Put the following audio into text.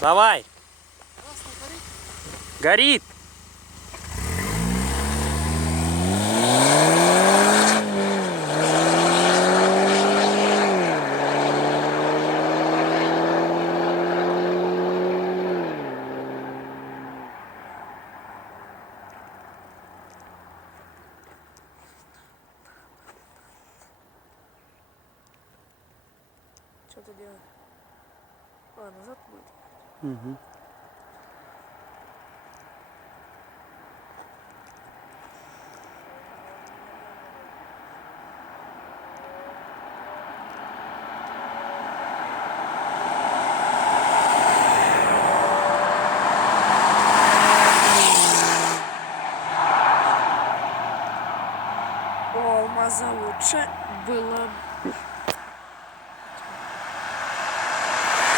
Давай. Красный горит. Горит. Что ты делаешь? Ладно, назад будет. Угу.